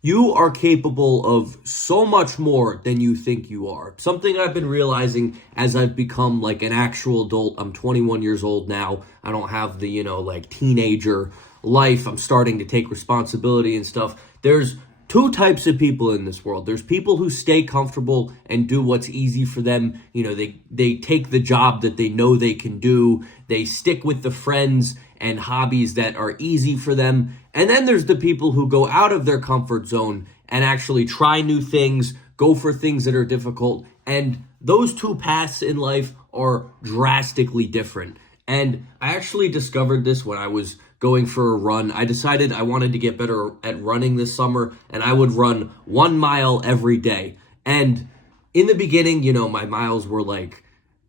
You are capable of so much more than you think you are. Something I've been realizing as I've become like an actual adult. I'm 21 years old now. I don't have the, like teenager life. I'm starting to take responsibility and stuff. There's two types of people in this world. There's people who stay comfortable and do what's easy for them. They take the job that they know they can do. They stick with the friends and hobbies that are easy for them. And then there's the people who go out of their comfort zone and actually try new things, go for things that are difficult. And those two paths in life are drastically different. And I actually discovered this when I was going for a run. I decided I wanted to get better at running this summer, and I would run 1 mile every day. And in the beginning, my miles were like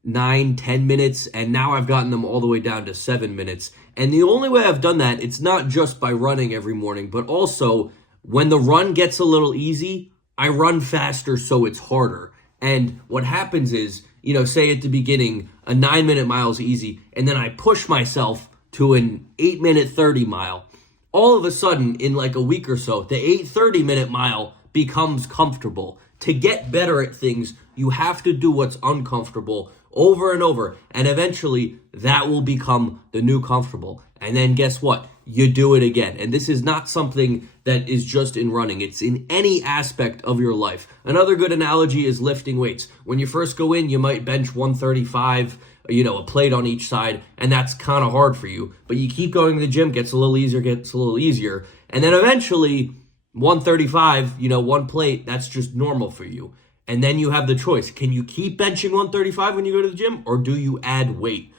9, 10 minutes, and now I've gotten them all the way down to 7 minutes. And the only way I've done that, it's not just by running every morning, but also when the run gets a little easy, I run faster so it's harder. And what happens is, say at the beginning, a 9 minute mile is easy, and then I push myself to an 8 minute 30 mile. All of a sudden, in like a week or so, the 8:30 minute mile becomes comfortable. To get better at things, you have to do what's uncomfortable over and over, and eventually that will become the new comfortable. And then guess what? You do it again. And this is not something that is just in running. It's in any aspect of your life. Another good analogy is lifting weights. When you first go in, you might bench 135, a plate on each side, and that's kind of hard for you. But you keep going to the gym, gets a little easier. And then eventually 135, one plate, that's just normal for you. And then you have the choice. Can you keep benching 135 when you go to the gym, or do you add weight?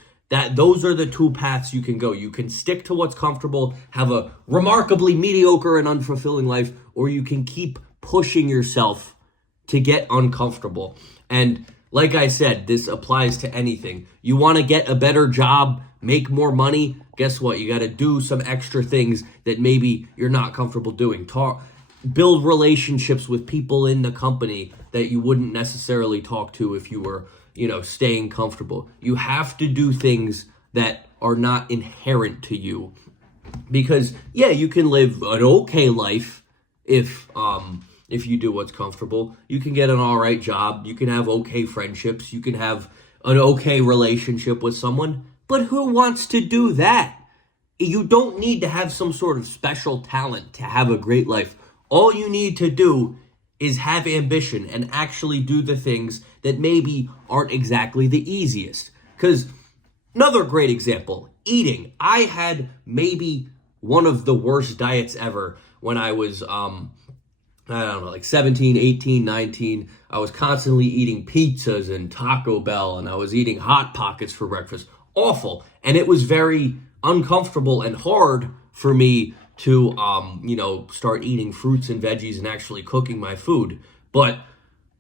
Those are the two paths you can go. You can stick to what's comfortable, have a remarkably mediocre and unfulfilling life, or you can keep pushing yourself to get uncomfortable. And like I said, this applies to anything. You want to get a better job, make more money, guess what? You got to do some extra things that maybe you're not comfortable doing. Build relationships with people in the company that you wouldn't necessarily talk to if you were, staying comfortable. You have to do things that are not inherent to you. Because, yeah, you can live an okay life if you do what's comfortable. You can get an all right job. You can have okay friendships. You can have an okay relationship with someone. But who wants to do that? You don't need to have some sort of special talent to have a great life. All you need to do is have ambition and actually do the things that maybe aren't exactly the easiest. Because another great example, eating. I had maybe one of the worst diets ever when I was, I don't know, like 17, 18, 19. I was constantly eating pizzas and Taco Bell, and I was eating Hot Pockets for breakfast. Awful. And it was very uncomfortable and hard for me to, start eating fruits and veggies and actually cooking my food. But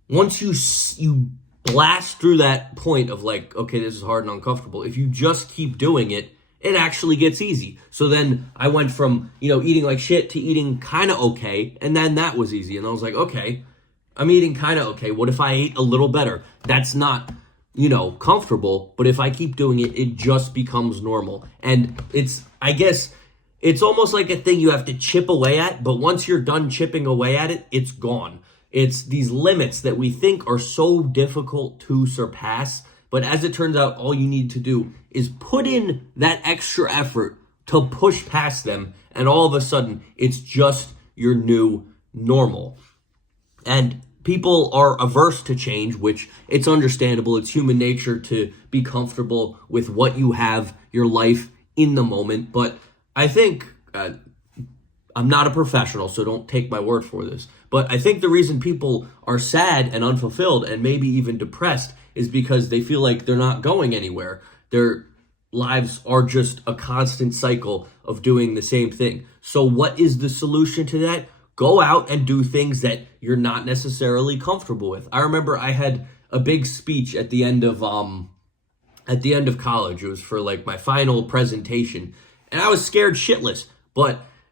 once you blast through that point of like, okay, this is hard and uncomfortable, if you just keep doing it, it actually gets easy. So then I went from, eating like shit to eating kind of okay, and then that was easy. And I was like, okay, I'm eating kind of okay. What if I ate a little better? That's not, comfortable, but if I keep doing it, it just becomes normal. And I guess, it's almost like a thing you have to chip away at, but once you're done chipping away at it, it's gone. It's these limits that we think are so difficult to surpass, but as it turns out, all you need to do is put in that extra effort to push past them, and all of a sudden, it's just your new normal. And people are averse to change, which it's understandable. It's human nature to be comfortable with what you have, your life in the moment, but I think, I'm not a professional, so don't take my word for this, but I think the reason people are sad and unfulfilled and maybe even depressed is because they feel like they're not going anywhere. Their lives are just a constant cycle of doing the same thing. So what is the solution to that? Go out and do things that you're not necessarily comfortable with. I remember I had a big speech at the end of college. It was for like my final presentation. And I was scared shitless,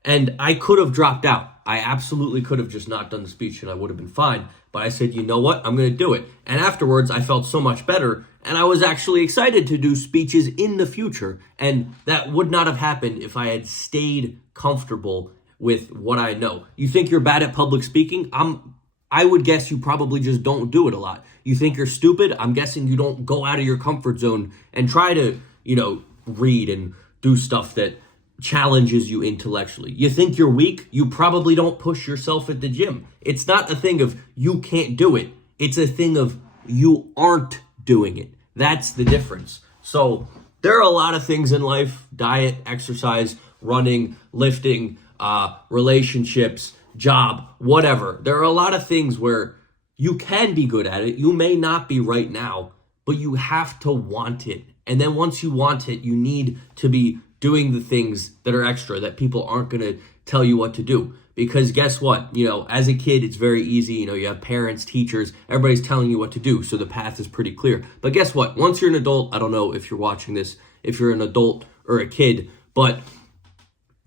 and I could have dropped out. I absolutely could have just not done the speech and I would have been fine. But I said, you know what? I'm going to do it. And afterwards, I felt so much better. And I was actually excited to do speeches in the future. And that would not have happened if I had stayed comfortable with what I know. You think you're bad at public speaking? I would guess you probably just don't do it a lot. You think you're stupid? I'm guessing you don't go out of your comfort zone and try to, read and do stuff that challenges you intellectually. You think you're weak? You probably don't push yourself at the gym. It's not a thing of you can't do it. It's a thing of you aren't doing it. That's the difference. So there are a lot of things in life: diet, exercise, running, lifting, relationships, job, whatever. There are a lot of things where you can be good at it. You may not be right now, but you have to want it. And then once you want it, you need to be doing the things that are extra that people aren't going to tell you what to do. Because guess what? As a kid, it's very easy. You have parents, teachers, everybody's telling you what to do. So the path is pretty clear. But guess what? Once you're an adult, I don't know if you're watching this, if you're an adult or a kid, but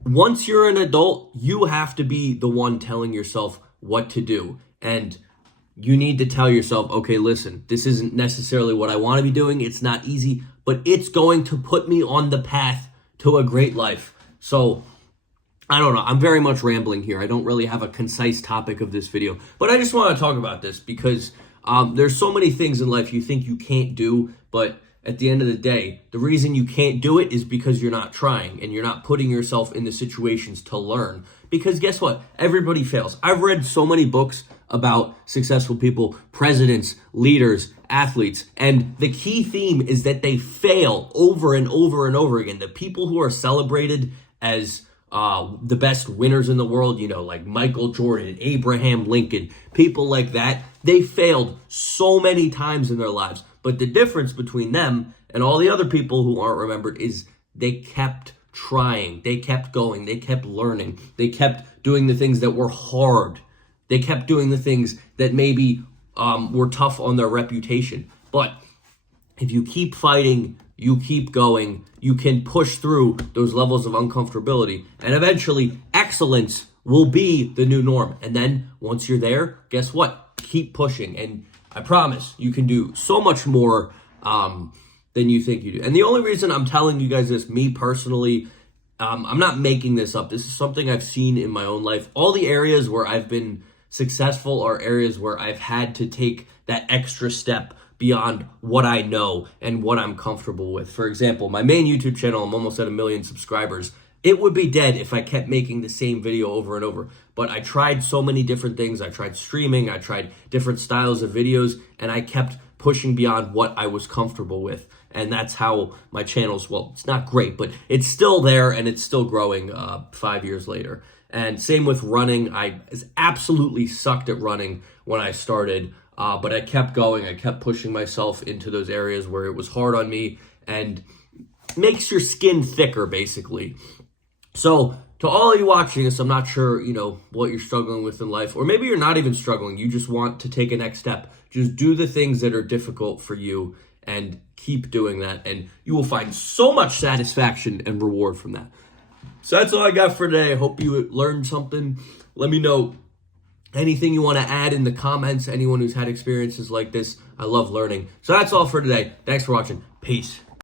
once you're an adult, you have to be the one telling yourself what to do. And you need to tell yourself, okay, listen, this isn't necessarily what I want to be doing. It's not easy, but it's going to put me on the path to a great life. So I don't know. I'm very much rambling here. I don't really have a concise topic of this video, but I just want to talk about this because there's so many things in life you think you can't do, but at the end of the day, the reason you can't do it is because you're not trying and you're not putting yourself in the situations to learn. Because guess what? Everybody fails. I've read so many books about successful people, presidents, leaders, athletes, and the key theme is that they fail over and over and over again. The people who are celebrated as the best winners in the world, like Michael Jordan, Abraham Lincoln, people like that, they failed so many times in their lives. But the difference between them and all the other people who aren't remembered is they kept trying, they kept going, they kept learning, they kept doing the things that were hard, they kept doing the things that maybe were tough on their reputation. But if you keep fighting, you keep going, you can push through those levels of uncomfortability, and eventually excellence will be the new norm. And then once you're there, guess what? Keep pushing, and I promise you can do so much more than you think you do. And the only reason I'm telling you guys this, me personally, I'm not making this up. This is something I've seen in my own life. All the areas where I've been successful are areas where I've had to take that extra step beyond what I know and what I'm comfortable with. For example, my main YouTube channel, I'm almost at 1 million subscribers. It would be dead if I kept making the same video over and over. But I tried so many different things. I tried streaming, I tried different styles of videos, and I kept pushing beyond what I was comfortable with. And that's how my channel's, well, it's not great, but it's still there and it's still growing 5 years later. And same with running. I absolutely sucked at running when I started, but I kept going. I kept pushing myself into those areas where it was hard on me and makes your skin thicker, basically. So to all of you watching this, I'm not sure, what you're struggling with in life, or maybe you're not even struggling. You just want to take a next step. Just do the things that are difficult for you and keep doing that, and you will find so much satisfaction and reward from that. So that's all I got for today. I hope you learned something. Let me know anything you want to add in the comments. Anyone who's had experiences like this, I love learning. So that's all for today. Thanks for watching. Peace.